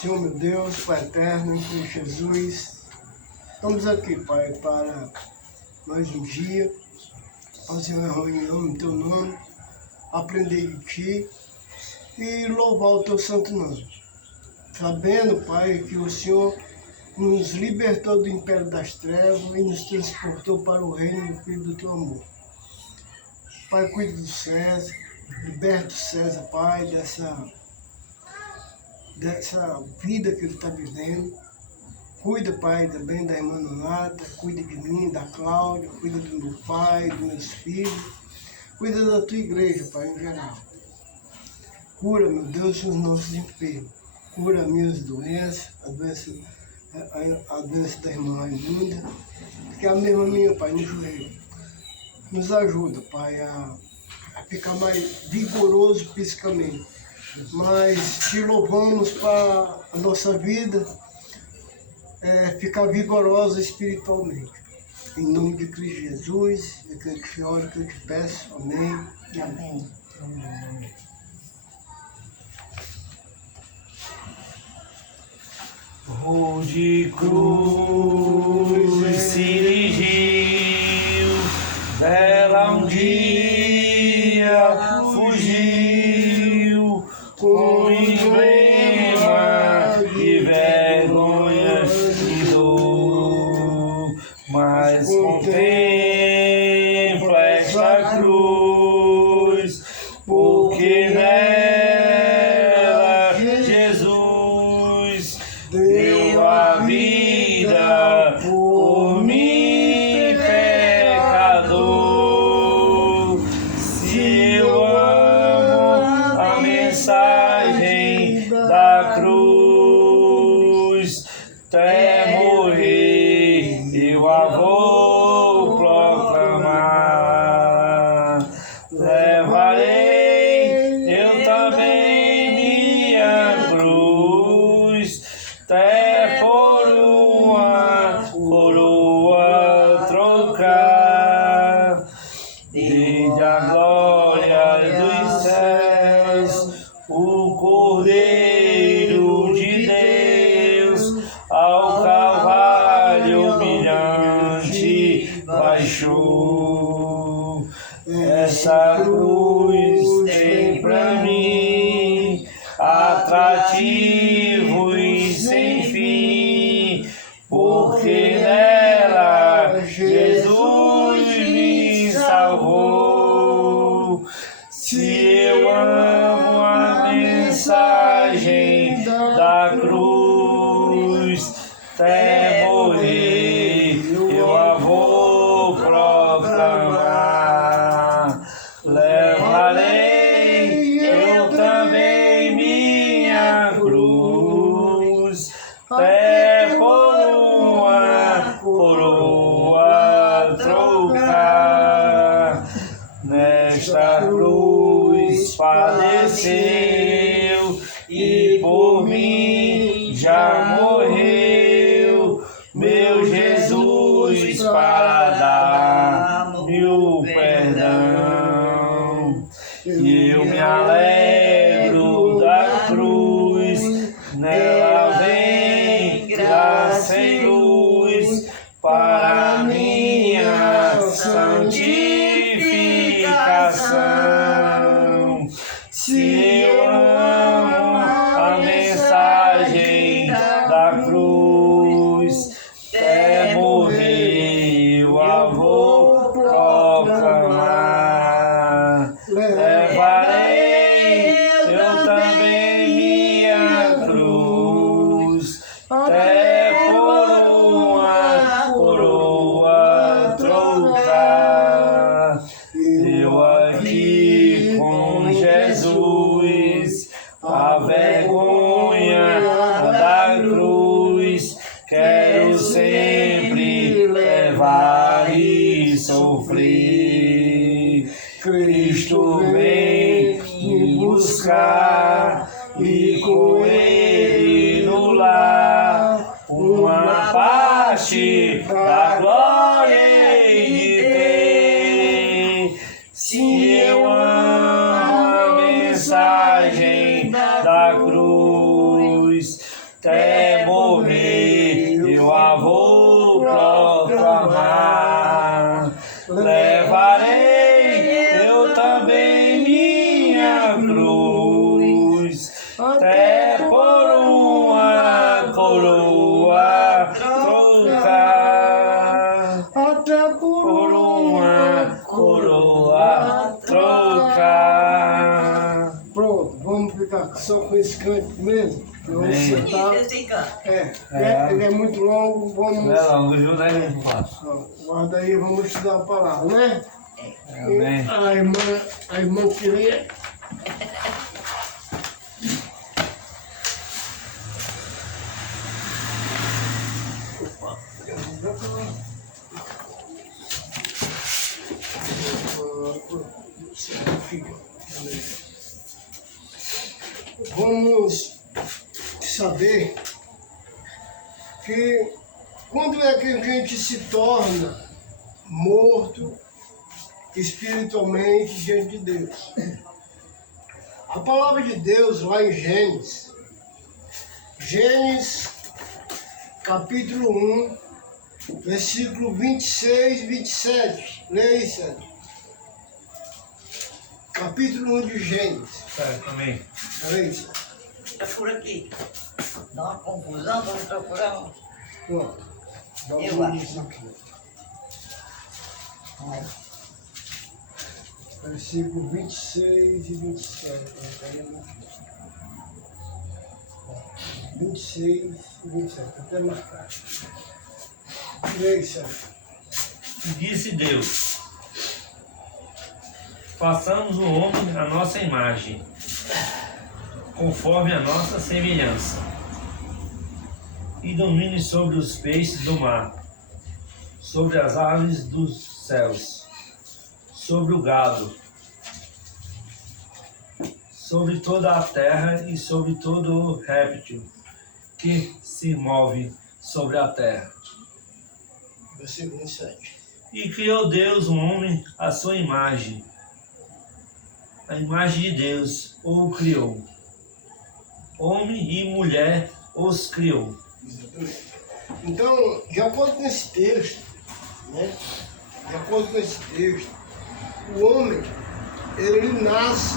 Senhor meu Deus, Pai eterno, em Cristo Jesus, estamos aqui, Pai, para mais um dia, fazer uma reunião no Teu nome, aprender de Ti e louvar o Teu santo nome. Sabendo, Pai, que o Senhor nos libertou do império das trevas e nos transportou para o reino do Filho do Teu amor. Pai, cuide do César, liberta o César, Pai, dessa vida que ele está vivendo. Cuida, Pai, também da irmã Nonata, cuida de mim, da Cláudia, cuida do meu pai, dos meus filhos, cuida da tua igreja, Pai, em geral. Cura, meu Deus, os nossos enfermos. Cura as minhas doenças, a doença da irmã Raimunda, que é a mesma minha, Pai, no joelho. Nos ajuda, Pai, a ficar mais vigoroso fisicamente. Mas te louvamos para a nossa vida ficar vigorosa espiritualmente. Em nome de Cristo Jesus, é que eu te oro, que eu te peço. Amém. Amém. Onde cruz se dirigiu, ela um dia fugiu, com emblema de vergonha e dor, mas contempla esta cruz, porque nela Jesus deu a vida por mim, pecador. Se eu amo a mensagem da cruz, até morrer eu a vou proclamar. Levarei eu também minha cruz, até por uma coroa trocar. Desde a glória dos céus, o Cordeiro de Deus ao Calvário humilhante baixou. Essa cruz tem pra mim atrativo e sem fim, porque nela Jesus me salvou. Se eu amo a mensagem da cruz, até morrer eu a vou proclamar. Levarei eu também minha cruz, até por uma coroa trocar. Nesta cruz padeceu e por mim já morreu meu Jesus para dar-me o perdão. E eu me alegro da cruz, nela vem graça e luz para minha santificação. Se eu amo a mensagem da cruz, até morrer eu a vou proclamar. Levarei eu também minha cruz, até por uma coroa trocar. Eu aqui com Jesus, a vergonha da cruz, quero sempre levar e sofrer. Cristo vem me buscar e com Ele no lar uma parte da glória hei de ter. Se eu amo a mensagem da cruz, até por uma coroa trocar. Até Por uma coroa trocar. Pronto, vamos ficar só com esse canto mesmo. Vamos Amém. sentar. Ele é muito longo, vamos. Não é longo, ajuda aí, irmão. Ó, guarda aí, vamos estudar a palavra, né? Amém. A irmã queria. Opa, vamos saber que quando é que a gente se torna morto espiritualmente diante de Deus. A palavra de Deus lá em Gênesis capítulo 1, versículo 26 e 27. Leia aí, Sérgio. Capítulo 1 de Gênesis. Certo, amém. Leia aí, Sérgio. É por aqui. Dá uma confusão, vamos procurar um. Pronto. Eu Vamos acho. isso aqui. Vai. Versículo 26 e 27. 26 e 27. Até marcar. Leia aí, Sérgio. Disse Deus: façamos o homem à nossa imagem, conforme a nossa semelhança, e domine sobre os peixes do mar, sobre as aves dos céus, sobre o gado, sobre toda a terra e sobre todo réptil que se move sobre a terra. Versículo 27. E criou Deus o homem à sua imagem. A imagem de Deus o criou. Homem e mulher os criou. Exatamente. Então, de acordo com esse texto, né? De acordo com esse texto, o homem, ele nasce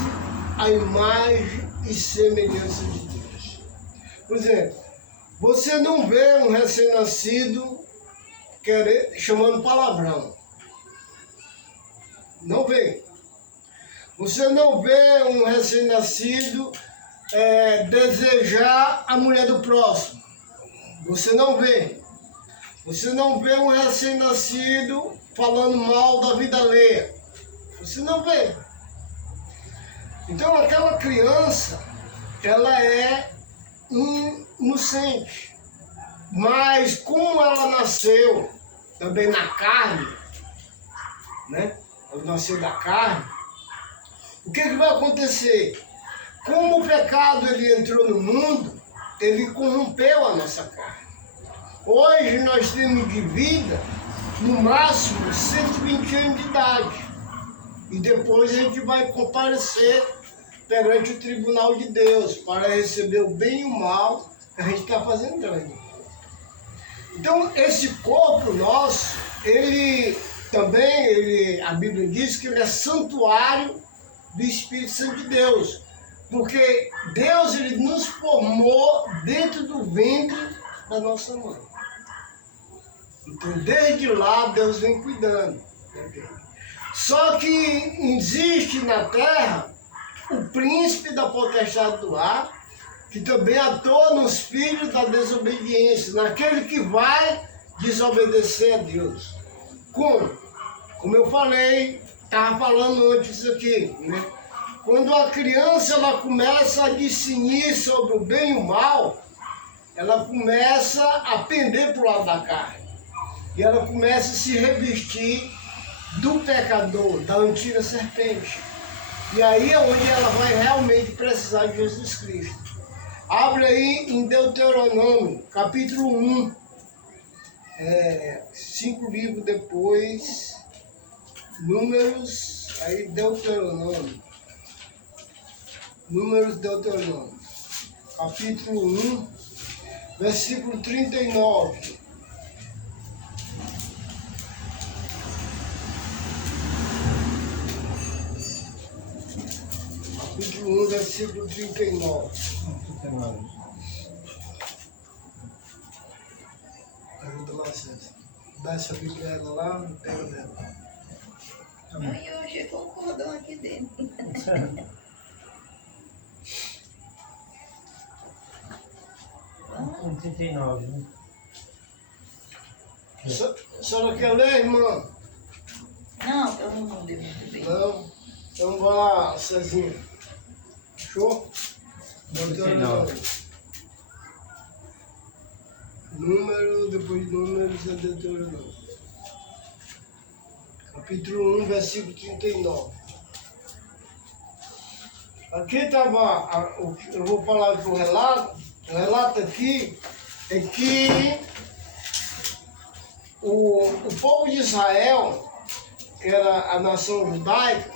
à imagem e semelhança de Deus. Por exemplo, você não vê um recém-nascido chamando palavrão. Não vê. Você não vê um recém-nascido desejar a mulher do próximo. Você não vê. Você não vê um recém-nascido falando mal da vida alheia. Você não vê. Então aquela criança, ela é inocente. Mas como ela nasceu também na carne, né? Ela nasceu da carne, o que vai acontecer? Como o pecado ele entrou no mundo, ele corrompeu a nossa carne. Hoje nós temos de vida, no máximo, 120 anos de idade. E depois a gente vai comparecer perante o tribunal de Deus para receber o bem e o mal que a gente está fazendo dano. Então, esse corpo nosso, ele também, a Bíblia diz que ele é santuário do Espírito Santo de Deus. Porque Deus, ele nos formou dentro do ventre da nossa mãe. Então, desde lá, Deus vem cuidando. Só que existe na terra o príncipe da potestade do ar, que também atua nos filhos da desobediência, naquele que vai desobedecer a Deus. Como? Como eu falei, estava falando antes aqui, né? Quando a criança ela começa a discernir sobre o bem e o mal, ela começa a pender para o lado da carne. E ela começa a se revestir do pecador, da antiga serpente. E aí é onde ela vai realmente precisar de Jesus Cristo. Abre aí em Deuteronômio, capítulo 1, 5 livros depois, Números, aí Deuteronômio, Deuteronômio, capítulo 1, versículo 39. Capítulo capítulo 1, versículo 39. 39. Ajuda lá, César. Dá essa Bíblia ela lá, não pega dela. Aí eu achei que foi um cordão aqui dentro. 39, né? A senhora quer ler, irmã? Não, eu não dei muito bem. Não? Então vai lá, Cezinha. Show? 39. Número, depois de números, é Deuteronômio. Capítulo 1, versículo 39. Aqui estava, eu vou falar do relato. O relato aqui é que o povo de Israel, que era a nação judaica,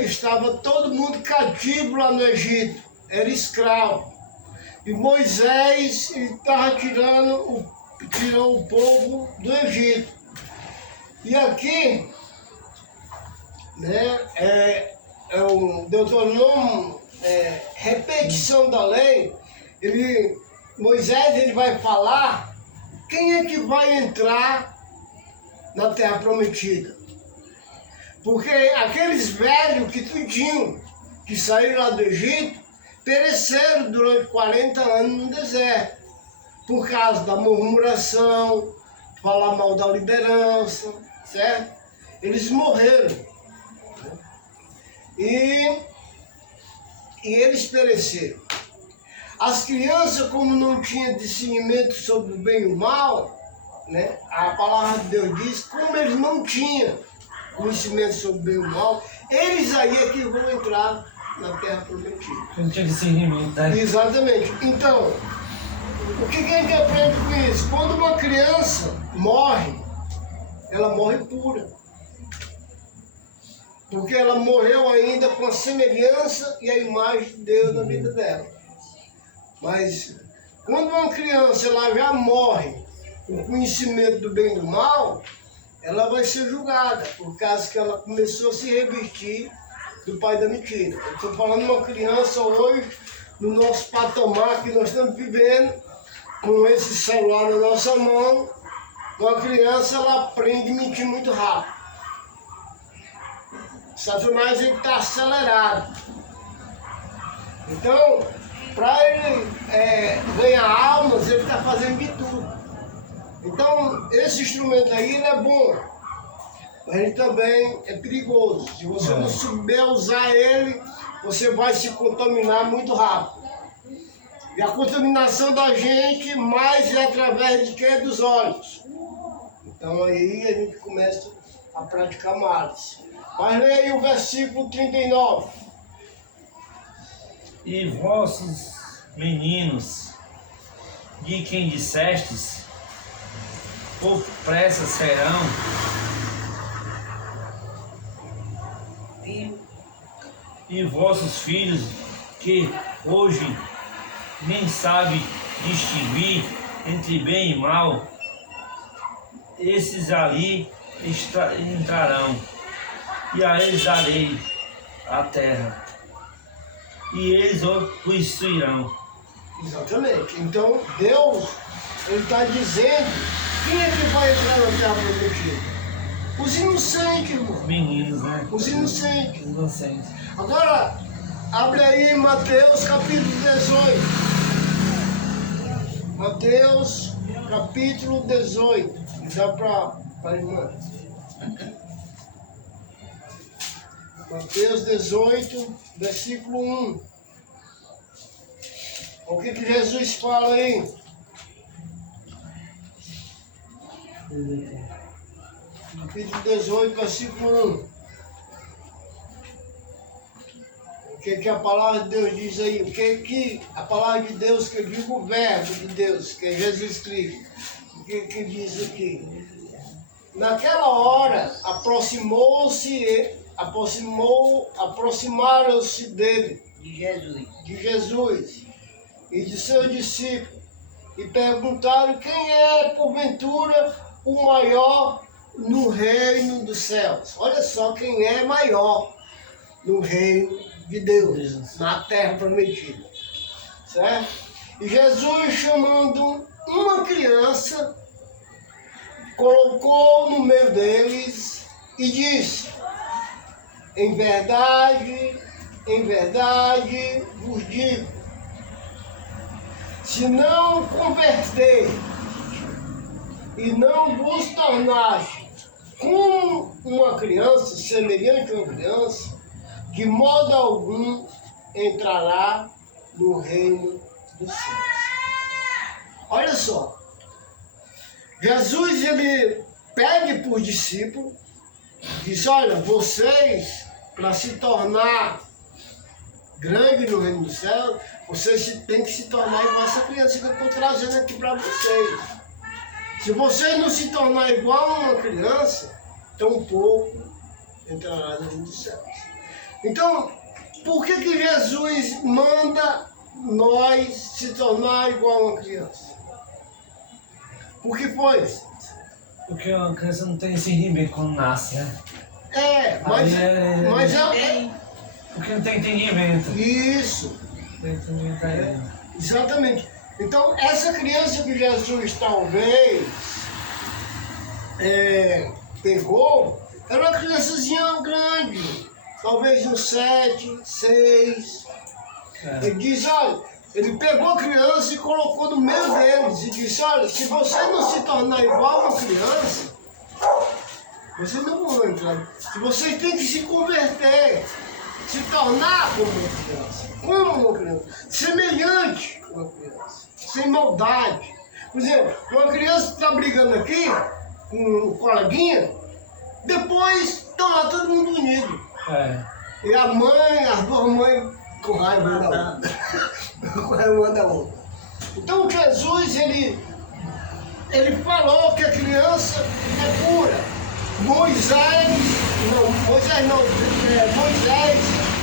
estava todo mundo cativo lá no Egito, era escravo. E Moisés estava tirou o povo do Egito. E aqui, né, é o Deuteronômio, repetição da lei. Moisés vai falar quem é que vai entrar na Terra Prometida. Porque aqueles velhos que saíram lá do Egito, pereceram durante 40 anos no deserto, por causa da murmuração, falar mal da liderança, certo? Eles morreram. E eles pereceram. As crianças, como não tinham discernimento sobre o bem e o mal, né? A palavra de Deus diz, como eles não tinham conhecimento sobre o bem e o mal, eles aí é que vão entrar na Terra Prometida. Não tinha discernimento, né? Exatamente. Então, o que a gente aprende com isso? Quando uma criança morre, ela morre pura. Porque ela morreu ainda com a semelhança e a imagem de Deus na vida dela. Mas quando uma criança ela já morre com conhecimento do bem e do mal, ela vai ser julgada, por causa que ela começou a se revestir do pai da mentira. Eu estou falando de uma criança hoje, no nosso patamar que nós estamos vivendo, com esse celular na nossa mão, uma criança ela aprende a mentir muito rápido. Satanás está acelerado. Então, para ele ganhar almas, ele está fazendo de tudo. Então, esse instrumento aí ele é bom, mas ele também é perigoso. Se você não souber usar ele, você vai se contaminar muito rápido. E a contaminação da gente mais é através de quê? Dos olhos. Então aí a gente começa a praticar males. Mas leia aí o versículo 39. E vossos meninos, de quem dissestes, opressas serão, e vossos filhos, que hoje nem sabem distinguir entre bem e mal, esses ali entrarão, e a eles darei a terra, e eles o destruirão. Exatamente. Então, Deus, ele está dizendo, quem é que vai entrar na Terra Prometida? Os inocentes, irmão. Os meninos, né? Os inocentes. Os inocentes. Agora, abre aí Mateus capítulo 18. Mateus capítulo 18. Dá para a irmã. Mateus 18, versículo 1. O que Jesus fala aí? Capítulo 18, versículo 1. O que a palavra de Deus diz aí? O que a palavra de Deus, que eu digo o verbo de Deus, que é Jesus Cristo. O que diz aqui? Naquela hora, aproximaram-se dele, de Jesus, e de seus discípulos, e perguntaram quem é, porventura, o maior no reino dos céus. Olha só quem é maior no reino de Deus na terra prometida. Certo? E Jesus, chamando uma criança, colocou no meio deles e disse: em verdade vos digo, se não converter e não vos tornaste como uma criança, semelhante a uma criança, de modo algum entrará no reino dos céus. Olha só, Jesus ele pede para os discípulos, diz: olha, vocês, para se tornar grande no reino dos céus, vocês têm que se tornar igual essa criança que eu estou trazendo aqui para vocês. Se vocês não se tornar igual a uma criança, tampouco entrará no reino dos céus. Então, por que Jesus manda nós se tornar igual a uma criança? Por que foi? Porque a criança não tem discernimento quando nasce, né? Mas porque não tem entendimento. Isso. Não tem entendimento ainda. Exatamente. Então, essa criança que Jesus talvez pegou, era uma criançazinha grande, talvez uns 7, 6. Ele diz: olha, ele pegou a criança e colocou no meio deles e disse: olha, se você não se tornar igual a uma criança, vocês não vão entrar. Se vocês têm que se converter, se tornar como uma criança, semelhante a uma criança, sem maldade. Por exemplo, uma criança está brigando aqui com um coleguinha, depois estão lá todo mundo unido. E a mãe, as duas mães com raiva uma da outra. Com raiva uma da outra. Então Jesus, ele falou que a criança é pura. Moisés,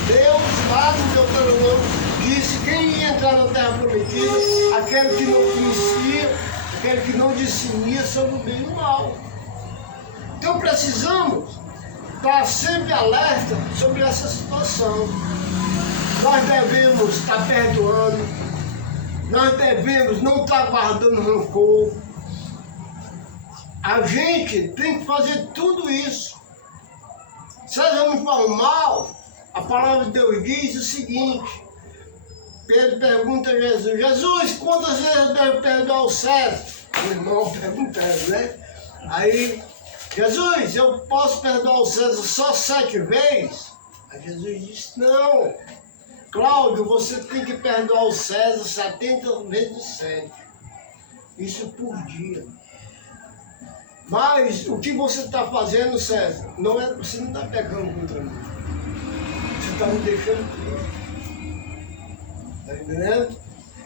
Deus lá no Deuteronômio disse: quem ia entrar na terra prometida, aquele que não conhecia, aquele que não discernia sobre o bem e o mal. Então precisamos estar sempre alerta sobre essa situação. Nós devemos estar perdoando, nós devemos não estar guardando rancor. A gente tem que fazer tudo isso. Seja no mal, a palavra de Deus diz o seguinte: Pedro pergunta a Jesus: Jesus, quantas vezes eu devo perdoar o César? O irmão perguntando, né? Aí, Jesus, eu posso perdoar o César só 7 vezes? Aí Jesus disse: não, Cláudio, você tem que perdoar o César 70 vezes 7. Isso por dia. Mas o que você está fazendo, César, você não está pegando contra mim. Você está me deixando triste. Está entendendo?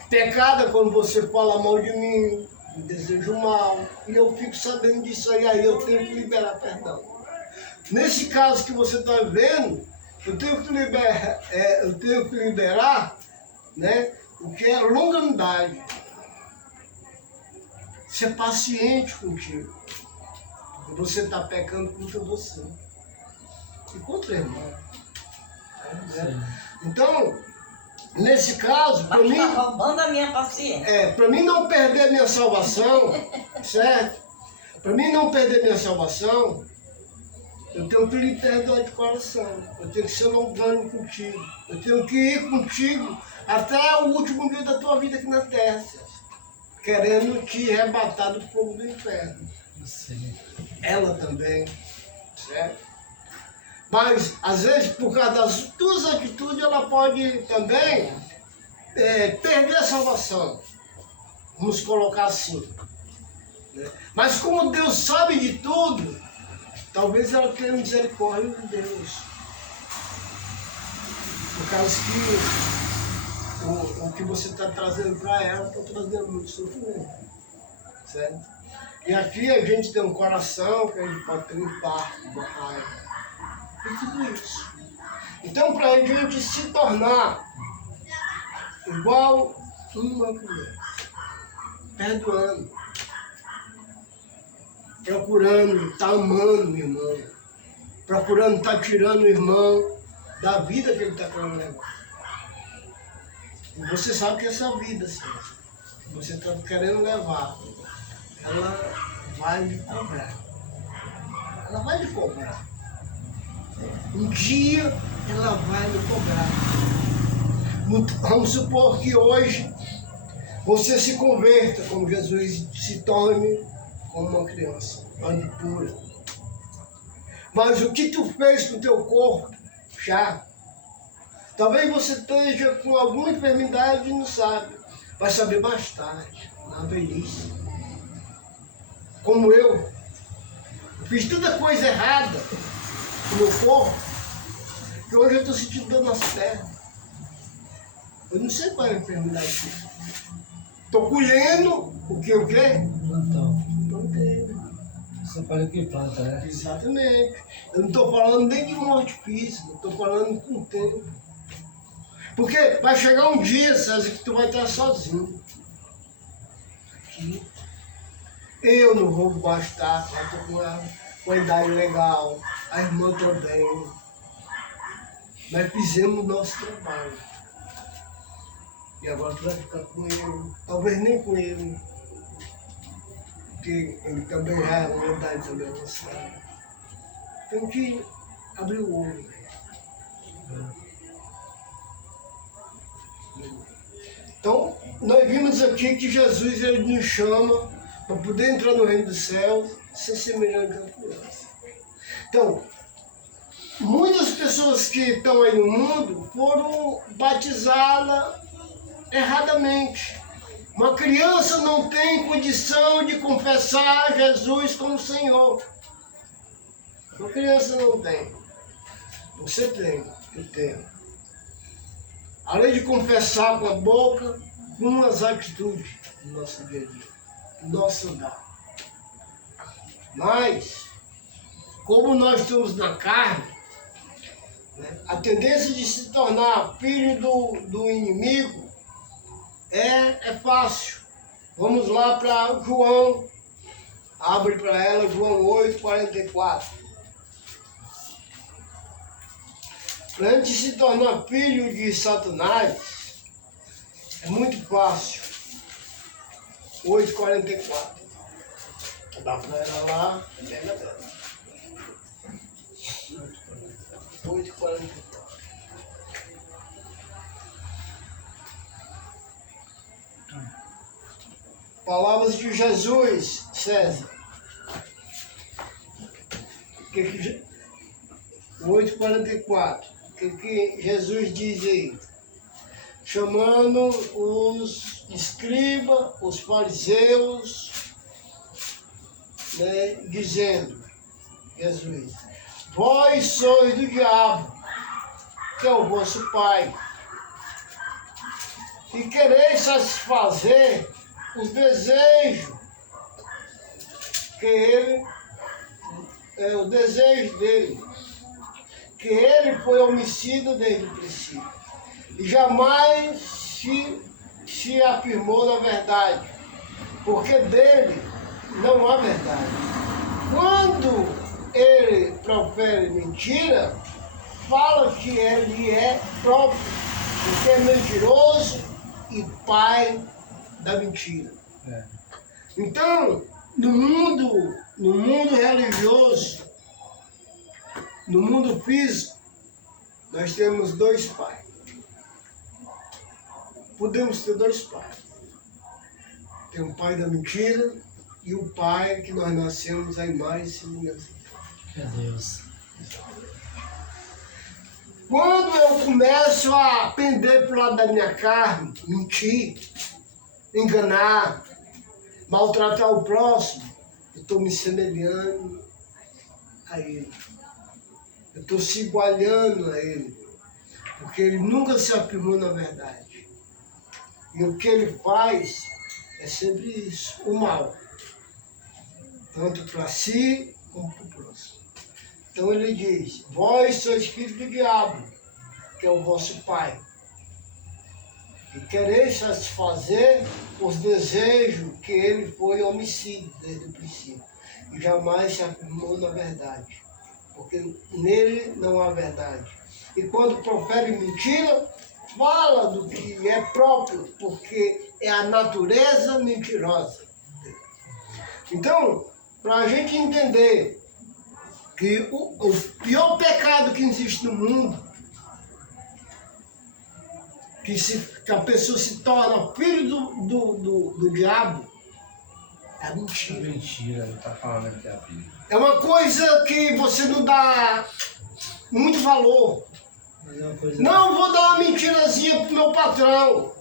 Pecado é quando você fala mal de mim, me deseja mal, e eu fico sabendo disso aí eu tenho que liberar perdão. Nesse caso que você está vendo, eu tenho que liberar, né, o que é longanimidade. Ser paciente contigo. Você está pecando contra você e contra o irmão. Então, nesse caso, para mim, tá roubando a minha paciência. Para mim não perder minha salvação, certo? Para mim não perder minha salvação, eu tenho que lhe perdoar de coração. Eu tenho que ser longânimo contigo. Eu tenho que ir contigo até o último dia da tua vida aqui na terra, querendo te arrebatar do fogo do inferno. Sim. Ela também, certo? Mas, às vezes, por causa das tuas atitudes, ela pode também perder a salvação. Vamos colocar assim. Né? Mas como Deus sabe de tudo, talvez ela tenha misericórdia de Deus. Por causa que o que você está trazendo para ela, está trazendo muito sofrimento. Certo? E aqui a gente tem um coração que a gente pode limpar, borrar. E tudo isso. Então, para a gente se tornar igual uma criança, perdoando, procurando estar amando o irmão, procurando estar tirando o irmão da vida que ele está querendo levar. E você sabe que essa vida, Senhor, que você está querendo levar, ela vai lhe cobrar. Ela vai lhe cobrar. Um dia ela vai lhe cobrar. Vamos supor que hoje você se converta como Jesus, se torne como uma criança, ande pura. Mas o que tu fez com o teu corpo, já. Talvez você esteja com alguma enfermidade e não sabe. Vai saber mais tarde, na velhice. Como eu fiz tanta coisa errada no meu corpo, que hoje eu estou sentindo dor nas pernas. Eu não sei qual é a enfermidade que eu estou colhendo o que eu quero. Plantão. Plantei. Você para que planta, né? Exatamente. Eu não estou falando nem de morte física, estou falando com o tempo. Porque vai chegar um dia, César, que tu vai estar sozinho. Aqui. Eu não vou bastar, eu estou com uma idade legal, a irmã também. Nós fizemos o nosso trabalho. E agora tu vai ficar com ele, talvez nem com ele. Porque ele também já é uma idade também avançada. Tem que abrir o olho. Então, nós vimos aqui que Jesus ele nos chama para poder entrar no reino dos céus, ser semelhante à criança. Então, muitas pessoas que estão aí no mundo foram batizadas erradamente. Uma criança não tem condição de confessar Jesus como Senhor. Uma criança não tem. Você tem, eu tenho. Além de confessar com a boca, com as atitudes do nosso dia a dia, do nosso andar. Mas, como nós estamos na carne, né, a tendência de se tornar filho do inimigo é fácil. Vamos lá para João, abre para ela João 8:44. Para a gente se tornar filho de Satanás, é muito fácil. 8:44. Dá para ela lá, pega dela. 8:44. Palavras de Jesus, César. 8:44. O que Jesus diz aí? Chamando os escribas, os fariseus, né, dizendo, Jesus, vós sois do diabo, que é o vosso pai, e quereis satisfazer os desejos que ele, os desejos dele, que ele foi homicida desde o princípio, e jamais se afirmou na verdade, porque dele não há verdade. Quando ele profere mentira, fala que ele é próprio, porque é mentiroso e pai da mentira. Então, no mundo religioso, no mundo físico, nós temos dois pais. Podemos ter dois pais. Tem o pai da mentira e o pai que nós nascemos à imagem e semelhança. É Deus. Quando eu começo a pender para o lado da minha carne, mentir, enganar, maltratar o próximo, eu estou me semelhando a ele. Eu estou se igualando a ele, porque ele nunca se afirmou na verdade. E o que ele faz é sempre isso, o mal. Tanto para si como para o próximo. Então ele diz, vós sois filhos do diabo, que é o vosso pai. E quereis satisfazer os desejos que ele foi homicida desde o princípio. E jamais se afirmou na verdade. Porque nele não há verdade. e quando profere mentira, fala do que é próprio, porque é a natureza mentirosa. Então, para a gente entender que o pior pecado que existe no mundo, que a pessoa se torna filho do diabo, é a mentira. Mentira, ele tá falando aqui a Bíblia. É uma coisa que você não dá muito valor. Mas é uma coisa... Não vou dar uma mentirazinha pro meu patrão.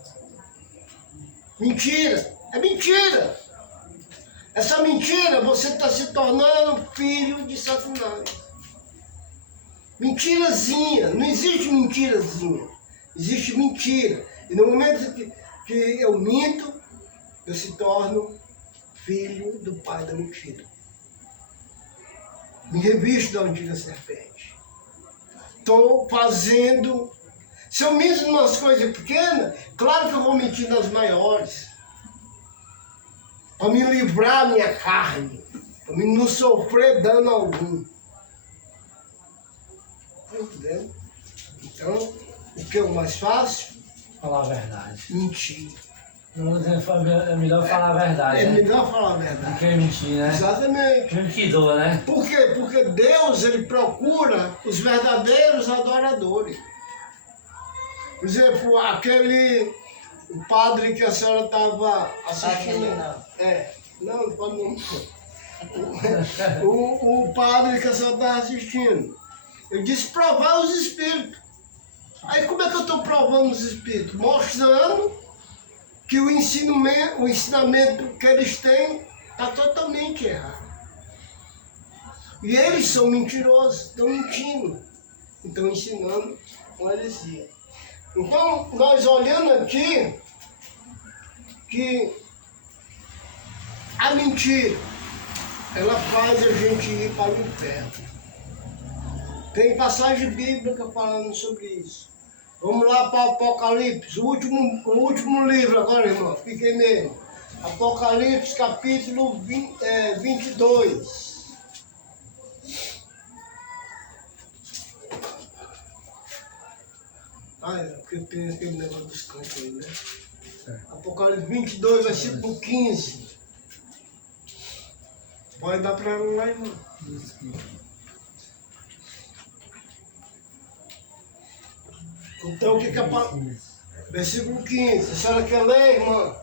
Mentira. É mentira. Essa mentira, você está se tornando filho de Satanás. Mentirazinha. Não existe mentirazinha. Existe mentira. E no momento que eu minto, eu se torno filho do pai da mentira. Me revisto da antiga serpente. Estou fazendo... Se eu minto nas coisas pequenas, claro que eu vou mentir nas maiores. Para me livrar a minha carne. Para me não sofrer dano algum. Tá entendendo? Então, o que é o mais fácil? Falar a verdade. Mentir. Não, é melhor falar a verdade, É né? melhor falar a Do verdade. que mentir, né? Exatamente. Mesmo que doa, né? Por quê? Porque Deus, ele procura os verdadeiros adoradores. Por exemplo, o padre que a senhora estava assistindo. Não pode não. O padre que a senhora estava assistindo. Ele disse provar os espíritos. Aí como é que eu estou provando os espíritos? Mostrando que o ensinamento que eles têm está totalmente errado. E eles são mentirosos, estão mentindo, estão ensinando uma heresia. Então, nós olhando aqui, que a mentira, ela faz a gente ir para o inferno. Tem passagem bíblica falando sobre isso. Vamos lá para o Apocalipse, o último livro agora, irmão, fiquem mesmo. Apocalipse, capítulo 22. Porque tem aquele negócio dos cantos aí, né? Apocalipse 22, versículo 15. Pode dar para ela lá, irmão. Então, o que é versículo 15? A senhora quer ler, irmã?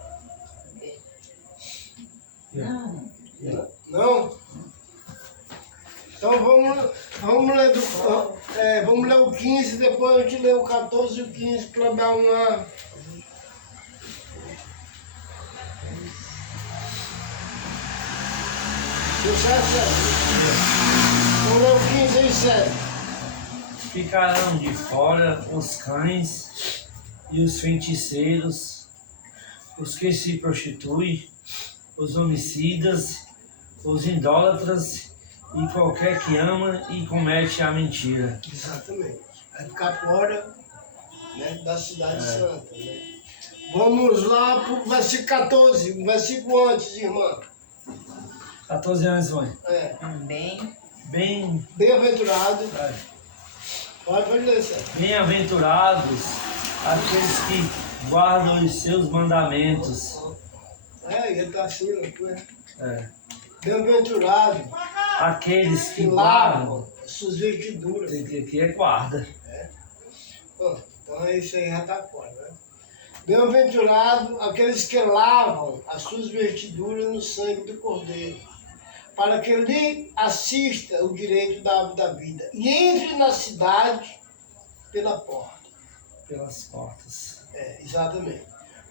Não. Não? Então vamos ler vamos ler o 15, depois a gente lê o 14 e o 15 para dar uma... Deu certo, Vamos ler o 15 aí, certo? Ficarão de fora os cães e os feiticeiros, os que se prostituem, os homicidas, os idólatras e qualquer que ama e comete a mentira. Exatamente. Vai ficar fora, né, da cidade santa. Né? Vamos lá para o versículo 14, o versículo antes, irmã. 14 anos, mãe. Também. Bem-aventurado. Pode ler, certo? Bem-aventurados aqueles que guardam os seus mandamentos. Ele está assim, É. Bem-aventurado. Aqueles que lavam guardam. suas vestiduras. Que é guarda. Então isso aí já está fora, né? Bem-aventurado aqueles que lavam as suas vestiduras no sangue do Cordeiro, para que lhe assista o direito da vida e entre na cidade pela porta. Pelas portas. Exatamente.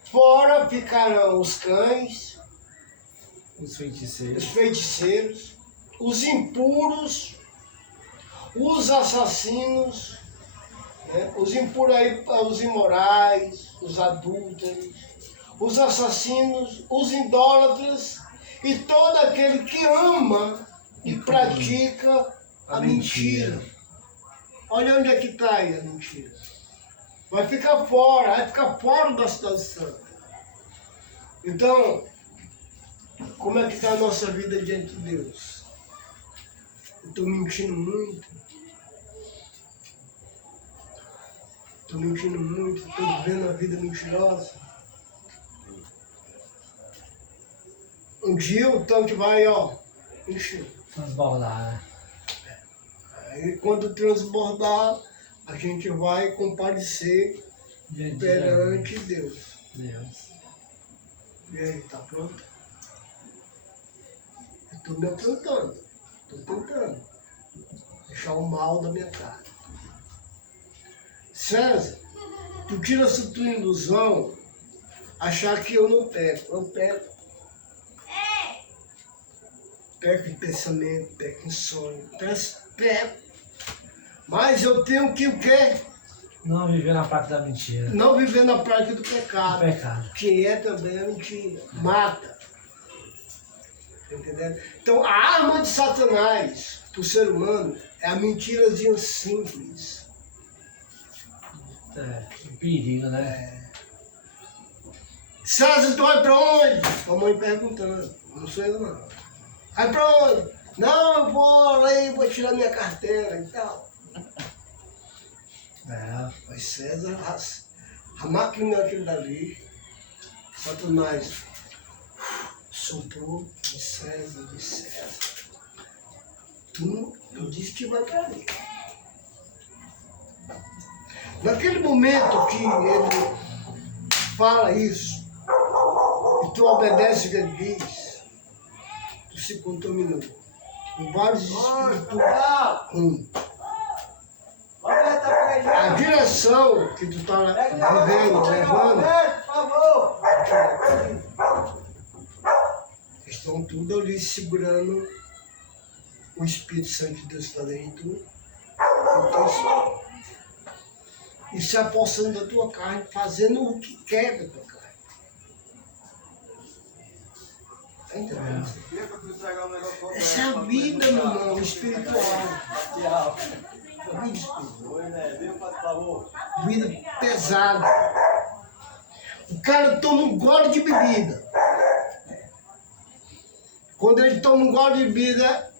Fora ficarão os cães, Os feiticeiros. os feiticeiros, os impuros, os assassinos, né? Os impuros aí, os imorais, os adúlteros, os assassinos, os idólatras e todo aquele que ama e pratica a mentira. Olha onde é que está aí a mentira. Vai ficar fora da cidade santa. Então, como é que está a nossa vida diante de Deus? Eu estou mentindo muito. estou mentindo muito, estou vivendo a vida mentirosa. Um dia o tanque vai, ó, encher. Transbordar, né? Aí quando transbordar, a gente vai comparecer perante Deus. Deus. E aí, tá pronto? Eu estou me aprontando, estou tentando deixar o mal da minha cara. César, tu tira essa tua ilusão, achar que eu não peco. Eu peco. Peco em pensamento, peco em sonho, peco. Mas eu tenho que o quê? Não viver na prática da mentira. Não viver na prática do pecado. Do pecado. Que é também a mentira. Mata. Tá entendendo? Então, a arma de Satanás para o ser humano é a mentirazinha simples. É, um perigo, né? César, tu vai pra onde? A mãe perguntando. Não sei eu não. Vai pra onde? Não, eu vou aí, vou tirar minha carteira e tal. É. Mas César, a máquina daquele dali, Satanás soprou de César. Tu disse que vai pra ali. Naquele momento que ele fala isso, e tu obedece o que ele diz, tu se contaminou com vários espíritos ruins. A direção que tu está vivendo, levando, estão tudo ali segurando o Espírito Santo de Deus está dentro e se apossando da tua carne, fazendo o que quer da tua carne. Tá entendendo? Essa é a vida, meu irmão, espiritual. Vida espiritual. Vida pesada. O cara toma um gole de bebida. Quando ele toma um gole de bebida,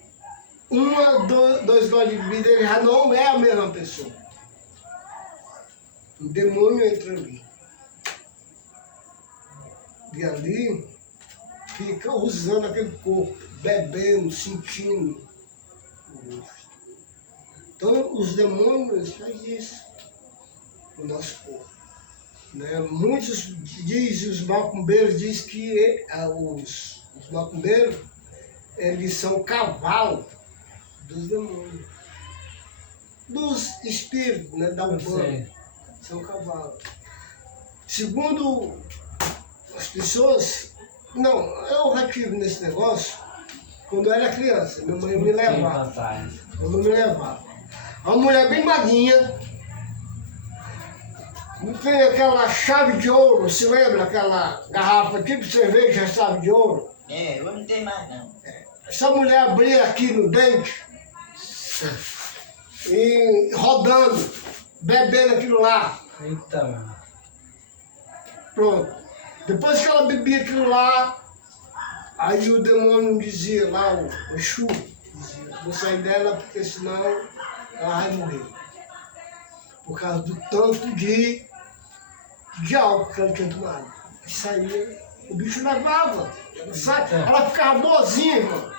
dois goles de bebida, ele já não é a mesma pessoa. O demônio entra ali. E ali fica usando aquele corpo, bebendo, sentindo o gosto. Então os demônios fazem isso no nosso corpo. Né? Muitos dizem, os macumbeiros dizem que os macumbeiros, eles são cavalo dos demônios, dos espíritos, né, da Umbanda. São cavalos. Segundo as pessoas, não, eu já tive nesse negócio quando eu era criança. Minha mãe me levava. Minha mãe me levava. Uma mulher bem magrinha, tem aquela chave de ouro, se lembra? Aquela garrafa tipo cerveja, chave de ouro. É, eu não tenho mais não. Essa mulher abria aqui no dente e rodando, bebendo aquilo lá. Eita, mano. Pronto. Depois que ela bebia aquilo lá, aí o demônio dizia lá, o Exu, dizia, vou sair dela porque senão ela vai morrer. Por causa do tanto de álcool que ela tinha tomado. E saía, o bicho levava. Ela ficava boazinha, irmão.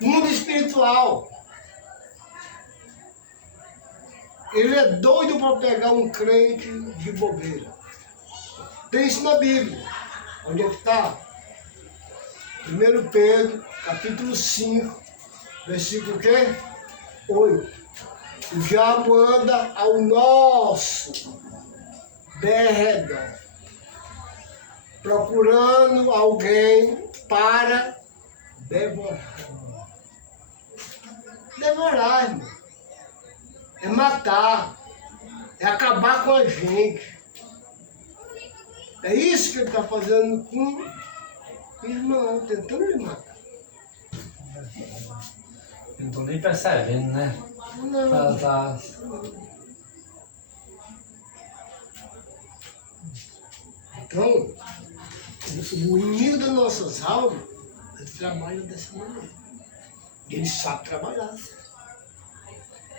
Mundo espiritual. Ele é doido para pegar um crente de bobeira. Tem isso na Bíblia. Onde é que está? 1 Pedro, capítulo 5, versículo quê? 8. O diabo anda ao nosso derredor, procurando alguém para devorar. Devorar, irmão. É matar. É acabar com a gente. É isso que ele está fazendo com o irmão, tentando me matar. Não estou nem percebendo, né? Não. Tá. Então, o inimigo das nossas almas, ele trabalha dessa maneira. Ele sabe trabalhar.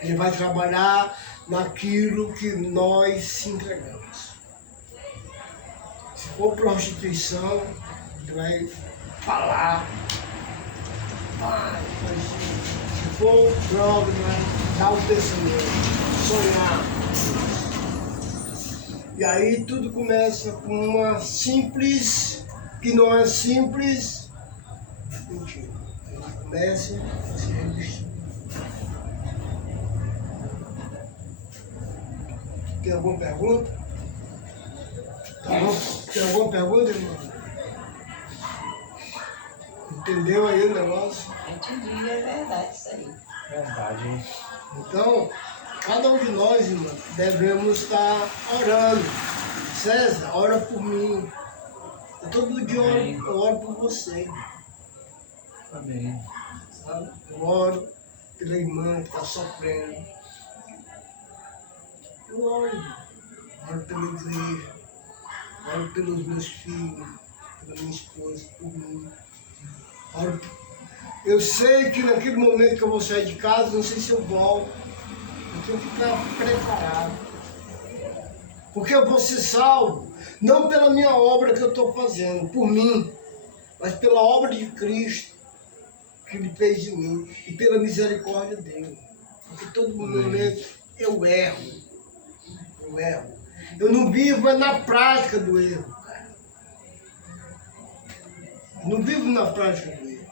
Ele vai trabalhar naquilo que nós se entregamos. Se for prostituição, você vai falar. Se for droga, vai dar o pensamento, sonhar. E aí tudo começa com uma simples, que não é simples, mentira. Ela começa a se revestir. Tem alguma pergunta? Tem alguma pergunta, irmão? Entendeu aí o negócio? Entendi, é verdade isso aí. Verdade, hein? Então, cada um de nós, irmão, devemos estar orando. César, ora por mim. Eu todo dia eu oro por você. Amém. Sabe? Eu oro pela irmã que está sofrendo. Eu oro pela igreja, oro pelos meus filhos, pela minha esposa, por mim. Oro. Eu sei que naquele momento que eu vou sair de casa, não sei se eu volto. Eu tenho que estar preparado. Porque eu vou ser salvo, não pela minha obra que eu estou fazendo, por mim, mas pela obra de Cristo que Ele fez de mim e pela misericórdia dele. Porque todo momento eu erro. Eu não vivo na prática do erro, cara. Eu não vivo na prática do erro.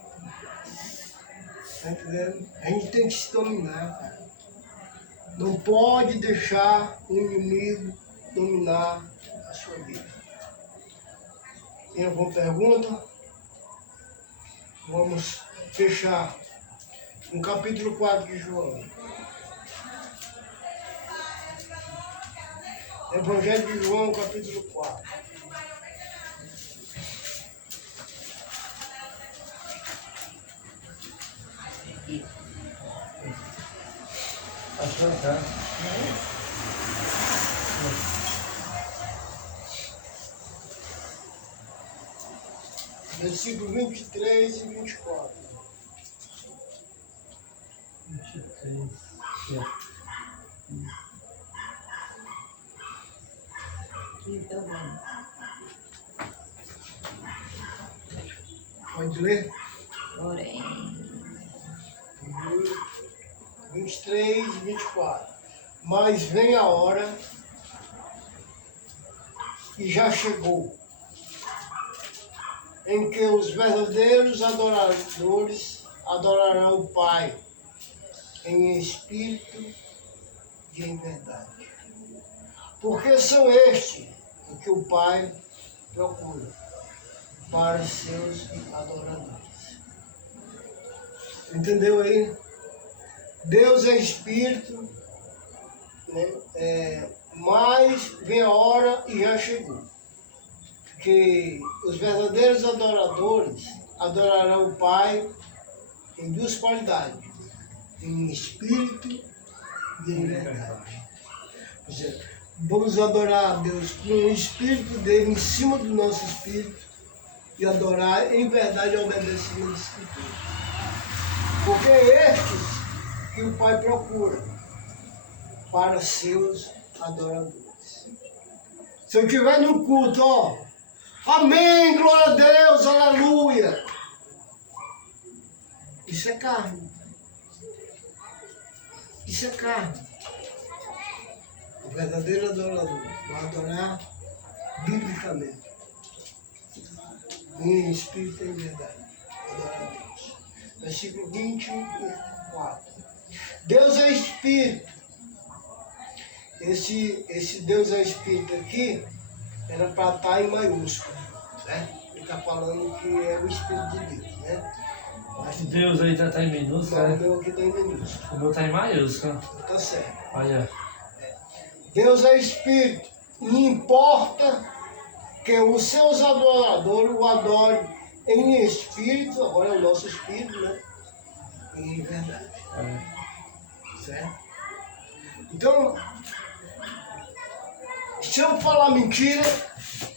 Tá entendendo? A gente tem que se dominar, cara. Não pode deixar o inimigo dominar a sua vida. Tem alguma pergunta? Vamos fechar no capítulo 4 de João. Evangelho de João, capítulo 4. Acho que tá. Versículo 23 e 24. 23. Então, vamos. Pode ler? Porém, 23 e 24. Mas vem a hora, e já chegou, em que os verdadeiros adoradores adorarão o Pai em espírito e em verdade. Porque são estes o que o Pai procura para os seus adoradores. Entendeu aí? Deus é espírito, né? Mas vem a hora e já chegou. Que os verdadeiros adoradores adorarão o Pai em duas qualidades, em espírito e em verdade. Ou seja, vamos adorar a Deus com o espírito dele em cima do nosso espírito e adorar em verdade obedecendo as Escrituras. Porque é estes que o Pai procura para seus adoradores. Se eu estiver no culto, ó, amém, glória a Deus, aleluia. Isso é carne. Isso é carne. O verdadeiro adorador vai adorar biblicamente. Em espírito e em verdade. Adorar a Deus. Versículo 24. Deus é espírito. Esse Deus é espírito aqui era para estar em maiúsculo, né? Ele está falando que é o Espírito de Deus, né? Mas Deus aí tá em minúsculo, o né? meu aqui está em minúsculo. O meu tá em maiúsculo. Está certo. Olha. Deus é espírito. E importa que os seus adoradores o adorem em espírito, agora é o nosso espírito, né? E em verdade. Certo? Então, se eu falar mentira,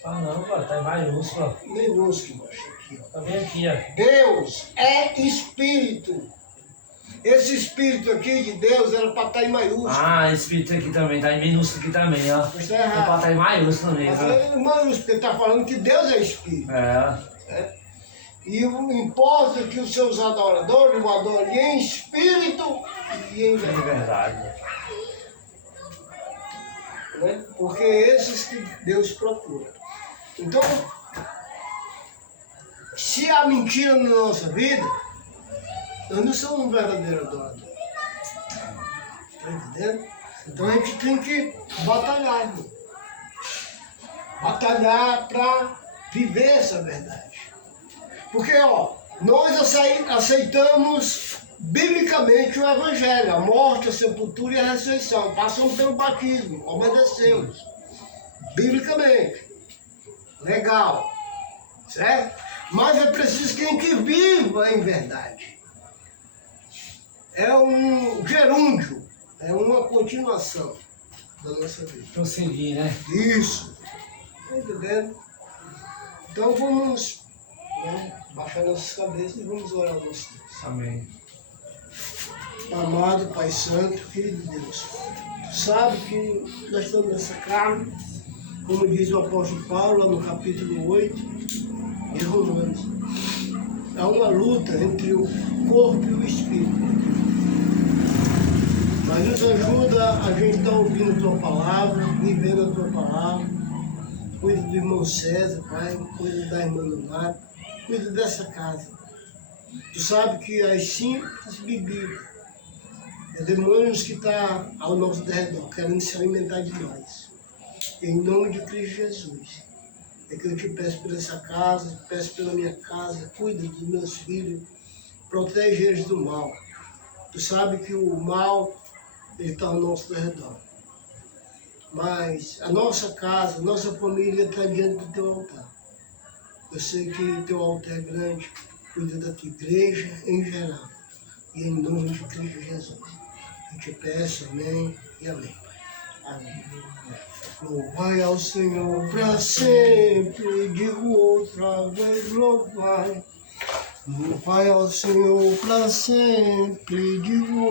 Ah não, pô, tá em maiúsculo. minúsculo, aqui, ó. Tá bem aqui, ó. Deus é espírito. Esse Espírito aqui de Deus era para estar em maiúsculo. Ah, esse Espírito aqui também, tá em minúsculo aqui também, ó. Mas está É pra errado. estar em maiúsculo Mas mesmo, ó. é em maiúsculo, porque ele está falando que Deus é Espírito. É, E importa que os seus adoradores o adorem em espírito e em é verdade. verdade. Né? Porque é esses que Deus procura. Então, se há mentira na nossa vida, nós não somos um verdadeiro adorador. Está entendendo? Então a gente tem que batalhar, irmão. Batalhar para viver essa verdade. Porque, ó, nós aceitamos biblicamente o Evangelho, a morte, a sepultura e a ressurreição. Passamos pelo batismo, obedecemos. Biblicamente. Legal. Certo? Mas é preciso que a gente viva em verdade. É um gerúndio, é uma continuação da nossa vida. Prosseguir, né? Isso. Tá entendendo? Então vamos, né, baixar nossas cabeças e vamos orar ao nosso Deus. Amém. Amado Pai Santo, Filho de Deus, tu sabe que nós estamos nessa carne, como diz o apóstolo Paulo lá no capítulo 8 de Romanos. Há uma luta entre o corpo e o espírito. Mas nos ajuda a gente estar ouvindo a Tua Palavra, vivendo a Tua Palavra. Cuida do irmão César, Pai, cuida da irmã Nunara, cuida dessa casa. Tu sabe que as simples bebidas é demônios que estão ao nosso redor, querendo se alimentar de nós. Em nome de Cristo Jesus. É que eu te peço por essa casa, peço pela minha casa, cuida dos meus filhos, protege eles do mal. Tu sabe que o mal está ao nosso redor. Mas a nossa casa, a nossa família está diante do teu altar. Eu sei que teu altar é grande, cuida da tua igreja em geral. E em nome de Cristo Jesus. Eu te peço, amém e amém. Amém. Louvai ao Senhor para sempre, digo outra vez, louvai. Louvai ao Senhor para sempre, digo